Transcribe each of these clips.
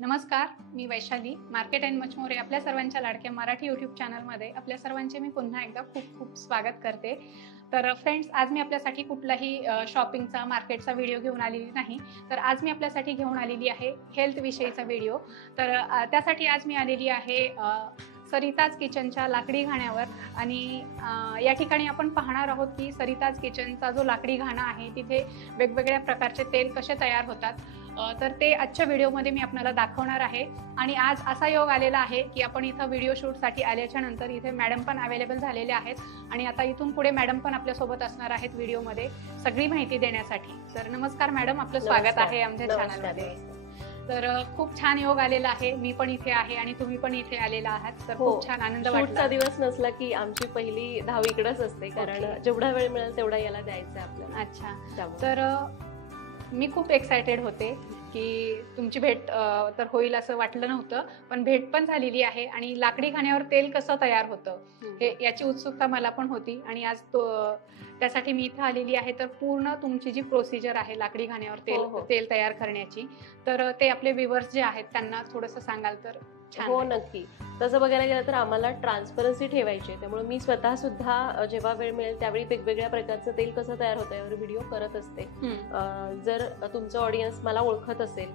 नमस्कार, मी Vaishali. Market and much more आपल्या सर्वांच्या लाडक्या मराठी यूट्यूब चॅनलमध्ये आपल्या सर्वांचे मी पुन्हा एकदा खूप खूप स्वागत करते. तर फ्रेंड्स, आज मी आपल्यासाठी कुठलाही शॉपिंगचा मार्केटचा व्हिडिओ घेऊन आलेली नाही. तर आज मी आपल्यासाठी घेऊन आलेली आहे हेल्थ विषयीचा व्हिडिओ. तर त्यासाठी आज मी आलेली आहे सरिताज किचनच्या लाकडी घाण्यावर. आणि या ठिकाणी आपण पाहणार आहोत की सरिताज किचनचा जो लाकडी घाणा आहे तिथे वेगवेगळ्या प्रकारचे तेल कसे तयार होतात. तर ते आजच्या व्हिडिओमध्ये मी आपल्याला दाखवणार आहे. आणि आज असा योग आलेला आहे की आपण इथं व्हिडिओ शूटसाठी आल्याच्या नंतर इथे मॅडम पण अवेलेबल झालेले आहेत. आणि आता इथून पुढे मॅडम पण आपल्यासोबत असणार आहेत व्हिडिओमध्ये सगळी माहिती देण्यासाठी. तर नमस्कार मॅडम, आपलं स्वागत आहे आमच्या चॅनलमध्ये. तर खूप छान योग आलेला आहे. मी पण इथे आहे आणि तुम्ही पण इथे आलेला आहात. तर खूप छान आनंद वाटला. शूटचा दिवस नसला की आमची पहिली धाव इकडेच असते, कारण जेवढा वेळ मिळेल तेवढा याला द्यायचा आपल्याला. अच्छा, तर मी खूप एक्सायटेड होते की तुमची भेट तर होईल असं वाटलं नव्हतं, पण भेट पण झालेली आहे. आणि लाकडी घाण्यावर तेल कसं तयार होतं हे याची उत्सुकता मला पण होती. आणि आज त्यासाठी मी इथं आलेली आहे. तर पूर्ण तुमची जी प्रोसिजर आहे लाकडी घाण्यावर तेल तयार करण्याची, तर ते आपले व्ह्यूअर्स जे आहेत त्यांना थोडंसं सांगाल तर छान. हो, नक्की. तसं बघायला गेलं तर आम्हाला ट्रान्सपरन्सी ठेवायची आहे, त्यामुळे मी स्वतः सुद्धा जेव्हा वेळ मिळेल त्यावेळी वेगवेगळ्या प्रकारचं तेल कसं तयार होतं यावर व्हिडिओ करत असते. जर तुमचं ऑडियन्स मला ओळखत असेल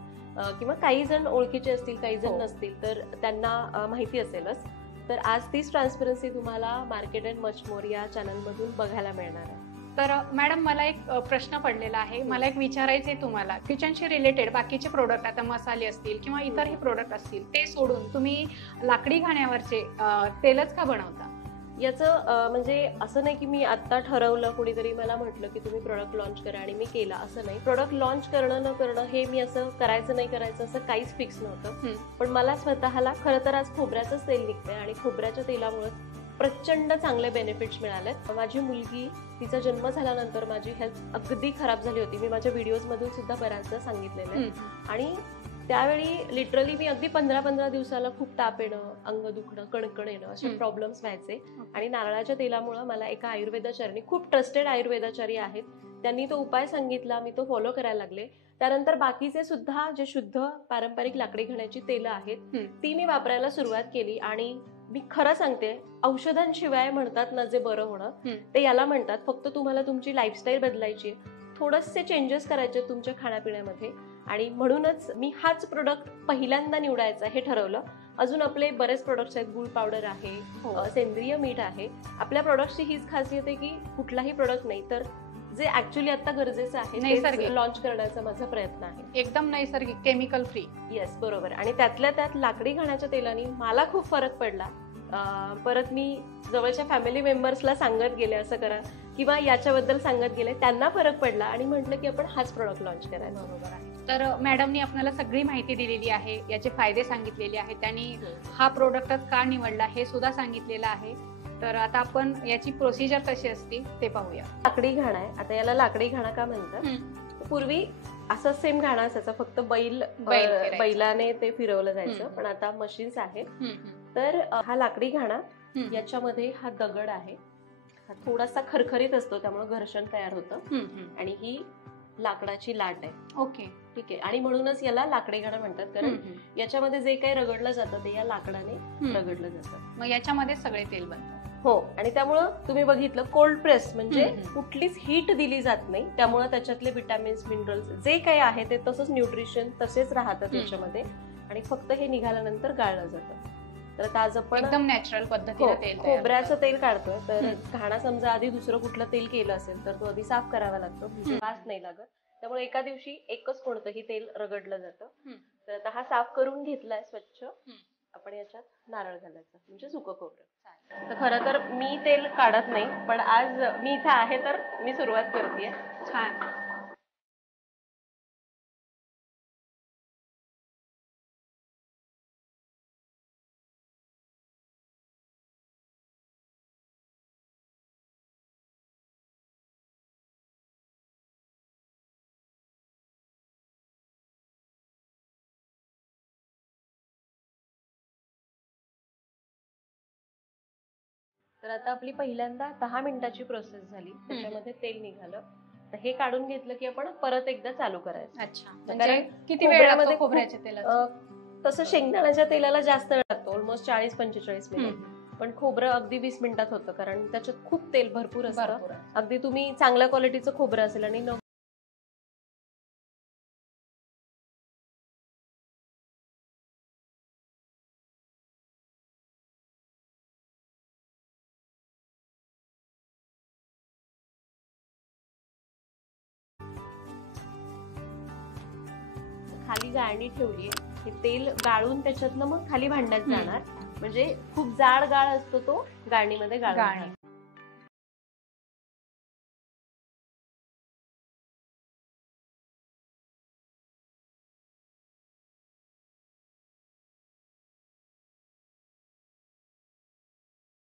किंवा काही जण ओळखीचे असतील, काही जण नसतील, तर त्यांना माहिती असेलच. तर आज तीच ट्रान्सपरन्सी तुम्हाला मार्केट अँड मच मोर या चॅनलमधून बघायला मिळणार आहे. तर मॅडम, मला एक प्रश्न पडलेला आहे. मला एक विचारायचं आहे तुम्हाला. किचनशी रिलेटेड बाकीचे प्रोडक्ट, आता मसाले असतील किंवा इतरही प्रोडक्ट असतील, ते सोडून तुम्ही लाकडी घाण्यावरचे तेलच का बनवता? याचं म्हणजे असं नाही की मी आता ठरवलं, कुणीतरी मला म्हटलं की तुम्ही प्रोडक्ट लॉन्च करा आणि मी केला, असं नाही. प्रोडक्ट लॉन्च करणं न करणं हे मी असं करायचं नाही करायचं असं काहीच फिक्स नव्हतं. पण मला स्वतःला खरं तर आज खोबऱ्याचंच तेल निघतंय आणि खोबऱ्याच्या तेलामुळे प्रचंड चांगले बेनिफिट्स मिळालेत. माझी मुलगी, तिचा जन्म झाल्यानंतर माझी हेल्थ अगदी खराब झाली होती. मी माझ्या व्हिडिओज मधून सुद्धा बऱ्याचदा सांगितलेलं आहे. आणि त्यावेळी लिटरली मी अगदी 15-15 दिवसाला खूप ताप येणं, अंग दुखणं, कणकण येणं असे प्रॉब्लेम्स व्हायचे. आणि नारळाच्या तेलामुळे मला एका आयुर्वेदाचार्याने, खूप ट्रस्टेड आयुर्वेदाचारी आहेत, त्यांनी तो उपाय सांगितला. मी तो फॉलो करायला लागले. त्यानंतर बाकीचे सुद्धा जे शुद्ध पारंपरिक लाकडी घाण्याची तेलं आहेत ती मी वापरायला सुरुवात केली. आणि मी खरं सांगते, औषधांशिवाय म्हणतात ना जे बरं होणं, ते याला म्हणतात. फक्त तुम्हाला तुमची लाईफस्टाईल बदलायची, थोडेसे चेंजेस करायचे तुमच्या खाण्यापिण्यामध्ये. आणि म्हणूनच मी हाच प्रोडक्ट पहिल्यांदा निवडायचा हे ठरवलं. अजून आपले बरेच प्रोडक्ट्स आहेत. गुळ पावडर आहे, सेंद्रिय मीठ आहे. आपल्या प्रोडक्टची हीच खासियत आहे की कुठलाही प्रोडक्ट नाही, तर जे ऍक्च्युअली आता गरजेचं आहे ते लॉन्च करण्याचा माझा प्रयत्न आहे. एकदम नैसर्गिक, केमिकल फ्री. येस, बरोबर. आणि त्यातल्या त्यात लाकडी घाण्याच्या तेलाने मला खूप फरक पडला. परत मी जवळच्या फॅमिली मेंबर्सला सांगत गेले असं करा, किंवा याच्याबद्दल सांगत गेले, त्यांना फरक पडला आणि म्हटलं की आपण हाच प्रोडक्ट लॉन्च करायचा. बरोबर आहे. तर मॅडमनी आपल्याला सगळी माहिती दिलेली आहे, याचे फायदे सांगितलेले आहेत, त्यांनी हा प्रोडक्टच का निवडला हे सुद्धा सांगितलेलं आहे. तर आता आपण याची प्रोसिजर कशी असते ते पाहूया. लाकडी घाणा आहे. आता याला लाकडी घाणा का म्हणतात? पूर्वी असं सेम घाणा असायचा, फक्त बैलाने ते फिरवलं जायचं. पण आता मशीन्स आहेत. तर हा लाकडी घाणा, याच्यामध्ये हा दगड आहे, हा थोडासा खरखरीत असतो, त्यामुळे घर्षण तयार होतं. आणि ही लाकडाची लाट आहे. ओके, ठीक आहे. आणि म्हणूनच याला लाकडी घाणा म्हणतात, कारण याच्यामध्ये जे काही रगडलं जातं ते या लाकडाने रगडलं जातं. मग याच्यामध्ये सगळे तेल बनतात. हो. आणि त्यामुळं तुम्ही बघितलं, कोल्ड प्रेस म्हणजे कुठलीच हीट दिली जात नाही, त्यामुळे त्याच्यातले विटॅमिन्स, मिनरल्स जे काही आहे ते तसंच, न्यूट्रिशन तसेच राहतात त्याच्यामध्ये. आणि फक्त हे निघाल्यानंतर गाळलं जातं. तर आता आज आपण एकदम नॅचरल पद्धतीने खोबऱ्याचं तेल काढतोय. तर घाणा समजा आधी दुसरं कुठलं तेल केलं असेल तर तो आधी साफ करावा लागतो, म्हणजे वास नाही लागत. त्यामुळे एका दिवशी एकच कोणतंही तेल रगडलं जातं. तर आता हा साफ करून घेतलाय स्वच्छ. आपण याच्यात नारळ घालायचा, म्हणजे सुकं खोबरं. तर खरं तर मी तेल काढत नाही, पण आज मी इथे आहे तर मी सुरुवात करतेय. छान. तर आता आपली पहिल्यांदा 10 मिनिटाची प्रोसेस झाली, त्याच्यामध्ये तेल निघालं. तर हे काढून घेतलं की आपण परत एकदा चालू करायचं. अच्छा, म्हणजे किती वेळ लागतो खोबऱ्याच्या तेलात? तसं शेंगदाण्याच्या तेलाला जास्त वेळ लागतो, ऑलमोस्ट 40-45 मिनिट. पण खोबरं अगदी 20 मिनिटात होतं, कारण त्याच्यात खूप तेल भरपूर असतं. अगदी तुम्ही चांगल्या क्वालिटीचं खोबरं असेल आणि खाली गाळणी ठेवली, हे तेल गाळून त्याच्यातनं मग खाली भांड्यात जाणार, म्हणजे खूप जाड गाळ असतो तो गाळणीमध्ये गाळणार.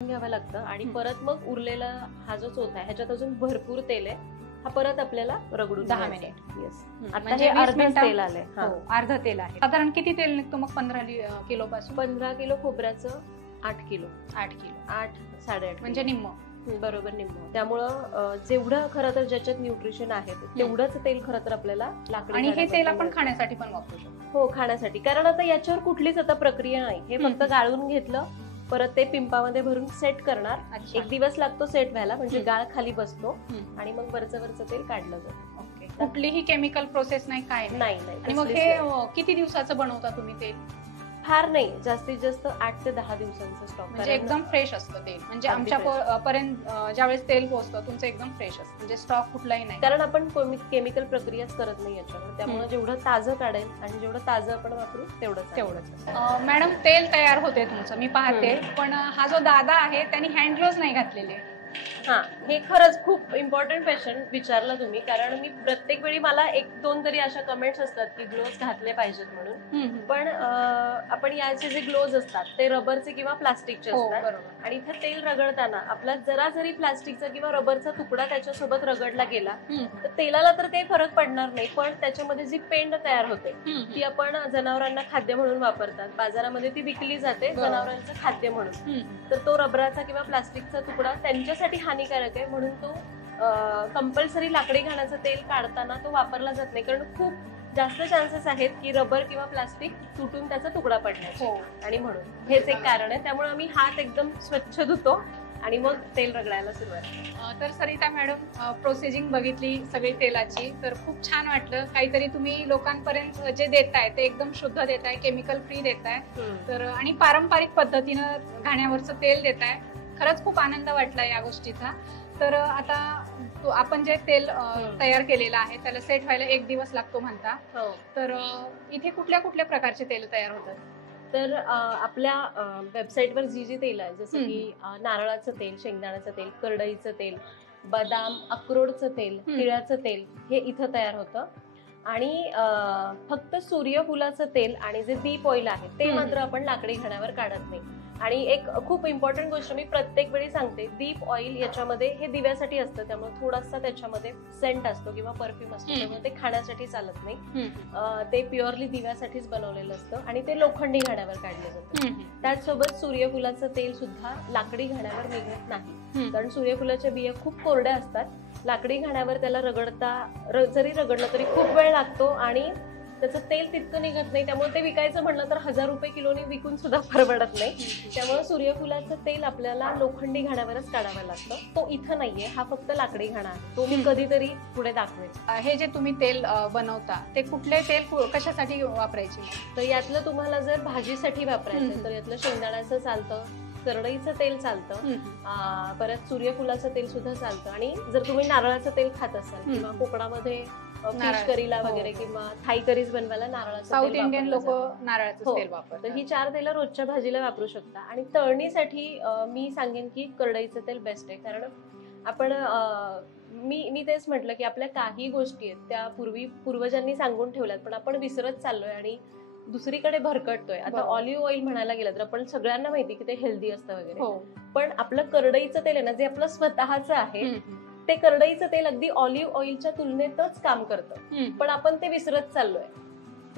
घ्यावं लागतं आणि परत मग उरलेला हा जो चोथा आहे ह्याच्यात अजून भरपूर तेल आहे, हा परत आपल्याला रगडून 10 मिनिट. आता हे अर्धच तेल आलंय. अर्ध तेल आहे. साधारण किती तेल निघतो मग 15 किलो पासून? 15 किलो खोबऱ्याचं 8 किलो. 8-8.5 म्हणजे निम्म. बरोबर, निम्म. त्यामुळं जेवढं खरं तर ज्याच्यात न्यूट्रिशन आहे तेवढंच तेल खरं तर आपल्याला लाकडी. आणि हे तेल आपण खाण्यासाठी पण वापरू शकतो. हो, खाण्यासाठी, कारण आता याच्यावर कुठलीच आता प्रक्रिया नाही, हे फक्त गाळून घेतलं, परत ते पिंपामध्ये भरून सेट करणार. 1 दिवस लागतो सेट व्हायला, म्हणजे गाळ खाली बसतो आणि मग वरचं तेल काढलं जातं. ओके. कुठलीही केमिकल प्रोसेस नाही, काय नाही. आणि मग हे किती दिवसाचं बनवता तुम्ही तेल? फार नाही, जास्तीत जास्त 8 ते 10 दिवसांचं स्टॉक. म्हणजे एकदम फ्रेश असतं तेल, म्हणजे आमच्या पर्यंत ज्यावेळेस तेल पोहोचतं तुमचं एकदम फ्रेश असतं, म्हणजे स्टॉक कुठलाही नाही, कारण आपण केमिकल प्रक्रियाच करत नाही याच्यावर. त्यामुळे जेवढं ताजं काढेल आणि जेवढं ताजं आपण वापरू तेवढंच. मॅडम, तेल तयार होते तुमचं मी पाहते, पण हा जो दादा आहे त्यांनी हँड ग्लोव्ज नाही घातलेले. हा, हे खरंच खूप इम्पॉर्टंट क्वेश्चन विचारला तुम्ही, कारण मी प्रत्येक वेळी मला 1-2 तरी अशा कमेंट्स असतात की ग्लोव्ज घातले पाहिजेत म्हणून. पण आपण याचे जे ग्लोव्ज असतात ते रबरचे किंवा प्लास्टिकचे असतात, आणि इथे तेल रगडताना आपला जरा जरी प्लास्टिकचा किंवा रबरचा तुकडा त्याच्यासोबत रगडला गेला तर तेलाला तर काही फरक पडणार नाही, पण त्याच्यामध्ये जी पेंड तयार होते ती आपण जनावरांना खाद्य म्हणून वापरतात, बाजारामध्ये ती विकली जाते जनावरांचं खाद्य म्हणून. तर तो रबराचा किंवा प्लास्टिकचा तुकडा त्यांच्यासाठी हानिकारक आहे, म्हणून तो कंपल्सरी लाकडी घाण्याचं तेल काढताना तो वापरला जात नाही, कारण खूप जास्त चान्सेस आहेत की रबर किंवा प्लास्टिक तुटून त्याचा तुकडा पडण्याचे. आणि म्हणून हेच एक कारण आहे, त्यामुळे आम्ही हात एकदम स्वच्छ धुतो आणि मग तेल रगडायला सुरुवात. तर सरिता मॅडम, प्रोसेसिंग बघितली सगळी तेलाची, तर खूप छान वाटलं. काहीतरी तुम्ही लोकांपर्यंत जे देताय ते एकदम शुद्ध देताय, केमिकल फ्री देताय, तर आणि पारंपरिक पद्धतीनं घाण्यावरचं तेल देताय. खरंच खूप आनंद वाटला या गोष्टीचा. तर आता आपण जे तेल तयार केलेलं आहे त्याला सेट व्हायला 1 दिवस लागतो म्हणता, तर इथे कुठल्या कुठल्या प्रकारचे तेल तयार होतात? तर आपल्या वेबसाईटवर जी तेल आहे, जसं की नारळाचं तेल, शेंगदाण्याचं तेल, करडईचं तेल, बदाम अक्रोडचं तेल, तिळाचं तेल, हे इथं तयार होतं. आणि फक्त सूर्यफुलाचं तेल आणि जे दीप ऑइल आहे ते मात्र आपण लाकडी घाण्यावर काढत नाही. आणि एक खूप इम्पॉर्टंट गोष्ट मी प्रत्येक वेळी सांगते, दीप ऑइल याच्यामध्ये हे दिव्यासाठी असतं, त्यामुळे थोडासा त्याच्यामध्ये सेंट असतो किंवा परफ्यूम असतो, त्यामुळे ते खाण्यासाठी चालत नाही. ते प्युअरली दिव्यासाठीच बनवलेलं असतं आणि ते लोखंडी घाण्यावर काढलं जातं. त्याचसोबत सूर्यफुलाचं तेल सुद्धा लाकडी घाण्यावर निघत नाही, कारण सूर्यफुलाच्या बिया खूप कोरड्या असतात. लाकडी घाण्यावर त्याला जरी रगडलं तरी खूप वेळ लागतो आणि त्याचं तेल तितकं निघत नाही, त्यामुळे ते विकायचं म्हणलं तर 1000 रुपये किलोने विकून सुद्धा परवडत नाही. त्यामुळे सूर्यफुलाचं तेल आपल्याला लोखंडी घाण्यावरच काढावं लागतं. तो इथं नाहीये, हा फक्त लाकडी घाणा आहे, तो मी कधीतरी पुढे दाखवेन. हे जे तुम्ही तेल बनवता ते कुठले तेल कशासाठी वापरायचे? तर यातलं तुम्हाला जर भाजीसाठी वापरायचं तर यातलं शेंगदाण्याचं चालतं, करडईचं तेल चालतं, परत सूर्यफुलाचं तेल सुद्धा चालतं. आणि जर तुम्ही नारळाचं तेल खात असाल किंवा कोकणामध्ये फिश करीला वगैरे किंवा थाई करीज बनवायला नारळाचं तेल, साऊथ इंडियन लोक नारळाचं तेल वापरतात. तर ही 4 तेलं रोजच्या भाजीला वापरू शकता. आणि तळणीसाठी मी सांगेन की करडईचं तेल बेस्ट आहे, कारण आपण मी तेच म्हटलं की आपल्या काही गोष्टी आहेत त्या पूर्वजांनी सांगून ठेवल्यात, पण आपण विसरत चाललोय आणि दुसरीकडे भरकटतोय. आता ऑलिव्ह ऑइल म्हणायला गेलं तर आपण सगळ्यांना माहिती की ते हेल्दी असतं वगैरे, पण आपलं करडईचं तेल आहे ना, जे आपलं स्वतःचं आहे, ते करडईचं तेल अगदी ऑलिव्ह ऑइलच्या तुलनेतच काम करतं, पण आपण ते विसरत चाललोय.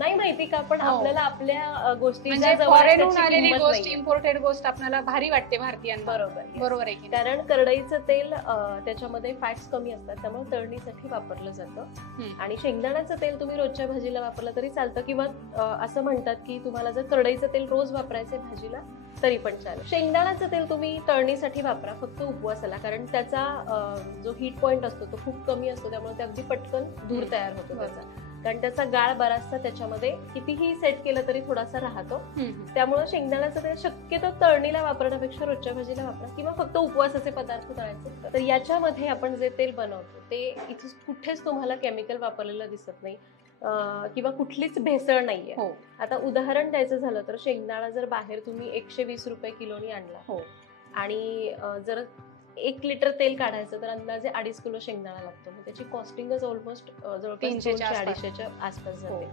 नाही माहिती का, पण हो. आपल्याला आपल्या गोष्टी म्हणजे फॉरेनहून आलेली गोष्ट, इम्पोर्टेड गोष्ट आपल्याला भारी वाटते भारतीयांना. बरोबर yes. बरोबर आहे की नाही? कारण करडईचं तेल त्याच्यामध्ये फॅट्स कमी असतात, त्यामुळे तळणीसाठी वापरलं जातं. आणि शेंगदाण्याचं तेल तुम्ही रोजच्या भाजीला वापरलं तरी चालतं, किंवा असं म्हणतात की तुम्हाला जर करडईचं तेल रोज वापरायचंय भाजीला तरी पण चालेल. शेंगदाण्याचं तेल तुम्ही तळणीसाठी वापरा, फक्त उपवासाला, कारण त्याचा जो हीट पॉइंट असतो तो खूप कमी असतो, त्यामुळे ते अगदी पटकन धूर तयार होतो त्याचा. कारण त्याचा गाळ बराचसा त्याच्यामध्ये कितीही सेट केलं तरी थोडासा राहतो. त्यामुळे शेंगदाण्याचं तेल शक्यतो तळणीला वापरण्यापेक्षा रोजच्या भाजीला वापरा, किंवा फक्त उपवासाचे पदार्थ तळायचे. तर याच्यामध्ये आपण जे तेल बनवतो ते इथे कुठेच तुम्हाला केमिकल वापरलेलं दिसत नाही, किंवा कुठलीच भेसळ नाहीये. हो. आता उदाहरण द्यायचं झालं तर शेंगदाणा जर बाहेर तुम्ही 120 रुपये किलोनी आणला, हो, आणि जर 1 लिटर तेल काढायचं तर अंदाजे 2.5 किलो शेंगदाणा लागतो. मग त्याची कॉस्टिंगच ऑलमोस्ट जवळपास 200-250च्या आसपास जाते.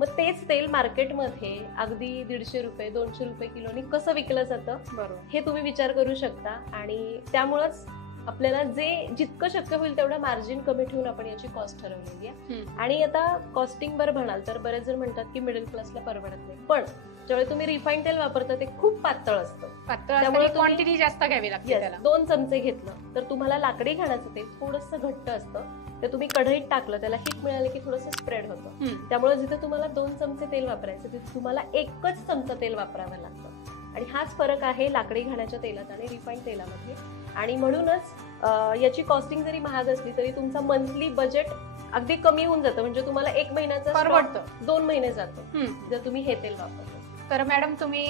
मग तेच तेल मार्केटमध्ये अगदी 150 रुपये 200 रुपये किलोनी कसं विकलं जातं, बरोबर, हे तुम्ही विचार करू शकता. आणि त्यामुळेच आपल्याला जितकं शक्य होईल तेवढं मार्जिन कमी ठेवून आपण याची कॉस्ट ठरवलेली आहे. आणि आता कॉस्टिंग बरं म्हणाल तर बरेच जण म्हणतात की मिडल क्लासला परवडत नाही, पण ज्यावेळी तुम्ही रिफाईंड तेल वापरता ते खूप पातळ असतं, त्यामुळे क्वांटिटी जास्त घ्यावी लागते त्याला. 2 चमचे घेतलं तर तुम्हाला लाकडी घाण्याचं तेल थोडंसं घट्ट असतं, ते तुम्ही कढईत टाकलं, त्याला हीट मिळाले की थोडंसं स्प्रेड होतं. त्यामुळे जिथे तुम्हाला 2 चमचे तेल वापरायचं तिथे तुम्हाला 1च चमचा तेल वापरावं लागतं. आणि हाच फरक आहे लाकडी घाण्याच्या तेलात आणि रिफाईंड तेलामध्ये. आणि म्हणूनच याची कॉस्टिंग जरी महाग असली तरी तुमचा मंथली बजेट अगदी कमी होऊन जातं. म्हणजे तुम्हाला 1 महिन्याचा परवडतं, 2 महिने जातो जर तुम्ही हे तेल वापरलं. तर मॅडम तुम्ही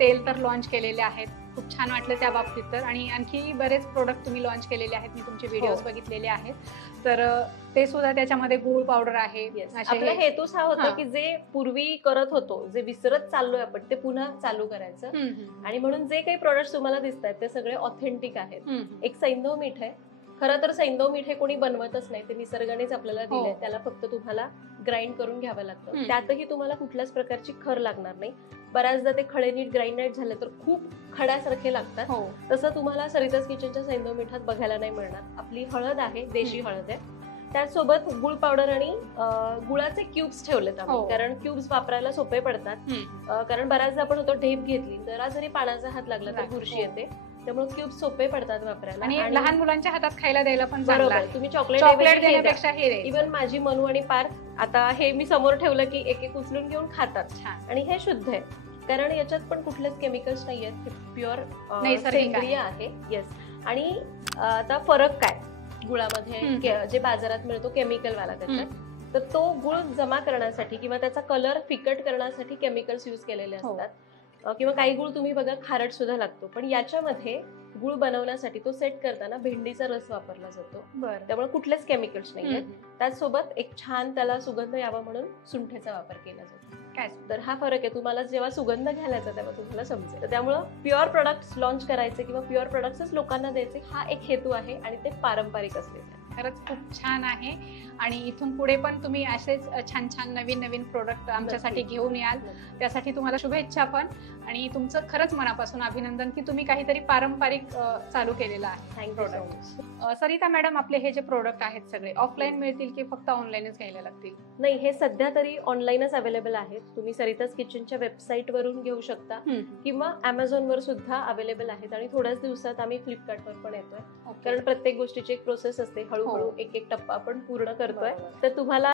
तेल तर लॉन्च केलेले आहेत, खूप छान वाटलं त्या बाबतीत. तर आणि आणखी बरेच प्रोडक्ट तुम्ही लॉन्च केलेले आहेत, मी तुमचे व्हिडिओज बघितलेले आहेत. तर ते सुद्धा त्याच्यामध्ये गूळ पावडर आहे. आपला हेतूच हा होता की जे पूर्वी करत होतो, जे विसरत चाललोय आपण, ते पुन्हा चालू करायचं. आणि म्हणून जे काही प्रोडक्ट तुम्हाला दिसत आहेत ते सगळे ऑथेंटिक आहेत. एक सैंधव मीठ आहे. खरं तर सैंधव मीठ हे कोणी बनवतच नाही, ते निसर्गानेच आपल्याला दिलंय. त्याला फक्त तुम्हाला ग्राइंड करून घ्यावं लागतं. त्यातही तुम्हाला कुठल्याच प्रकारची खर लागणार नाही. बऱ्याचदा ते खडे नीट ग्राइंड नाही झाले तर खूप खड्यासारखे लागतात. तसं तुम्हाला सरिताज किचनच्या सैंधव मिठात बघायला नाही मिळणार. आपली हळद आहे, देशी हळद आहे, त्याचसोबत गुळ पावडर आणि गुळाचे क्यूब्स ठेवलेत आम्ही, कारण क्यूब्स वापरायला सोपे पडतात. कारण बऱ्याचदा आपण होतो ढेप घेतली जरा जरी पाण्याचा हात लागला तर बुरशी येते, त्यामुळे क्यूब सोपे पडतात वापरायला. आणि लहान मुलांच्या हातात खायला द्यायला पण बरोबर. तुम्ही चॉकलेट देण्यापेक्षा हे इव्हन माझी मनू आणि पार्थ आता हे मी समोर ठेवलं की एक उचलून घेऊन खातात. आणि हे शुद्ध आहे, कारण याच्यात पण कुठलेच केमिकल्स नाही आहेत, हे प्युअर सेंद्रिय आहे. येस. आणि आता फरक काय गुळामध्ये जे बाजारात मिळतो केमिकल वाला त्याच्यात, तर तो गुळ जमा करण्यासाठी किंवा त्याचा कलर फिकट करण्यासाठी केमिकल्स युज केलेले असतात. किंवा काही गुळ तुम्ही बघा खारट सुद्धा लागतो, पण याच्यामध्ये गुळ बनवण्यासाठी तो सेट करताना भेंडीचा रस वापरला जातो. त्यामुळे कुठलेच केमिकल्स नाही आहेत. त्याचसोबत एक छान त्याला सुगंध यावा म्हणून सुंठेचा वापर केला जातो. तर हा फरक आहे. तुम्हाला जेव्हा सुगंध घालायचा तेव्हा तुम्हाला समजेल. तर त्यामुळे प्युअर प्रोडक्ट्स लॉन्च करायचे किंवा प्युअर प्रोडक्ट्सच लोकांना द्यायचे हा एक हेतू आहे, आणि ते पारंपरिक असले. खरंच खूप छान आहे. आणि इथून पुढे पण तुम्ही असेच छान छान नवीन नवीन प्रोडक्ट आमच्यासाठी घेऊन याल, त्यासाठी तुम्हाला शुभेच्छा पण. आणि तुमचं खरंच मनापासून अभिनंदन की तुम्ही काहीतरी पारंपरिक चालू केलेलं आहे प्रोडक्ट. सरिता मॅडम, आपले हे जे प्रोडक्ट आहेत सगळे ऑफलाईन मिळतील की फक्त ऑनलाईनच घ्यायला लागतील? नाही, हे सध्या तरी ऑनलाईनच अवेलेबल आहेत. तुम्ही सरिताज किचनच्या वेबसाईट वरून घेऊ शकता किंवा Amazon वर सुद्धा अवेलेबल आहेत. आणि थोड्याच दिवसात आम्ही फ्लिपकार्टवर पण येतोय, कारण प्रत्येक गोष्टीची एक प्रोसेस असते. हळूहळू एक एक टप्पा आपण पूर्ण करतोय. तर तुम्हाला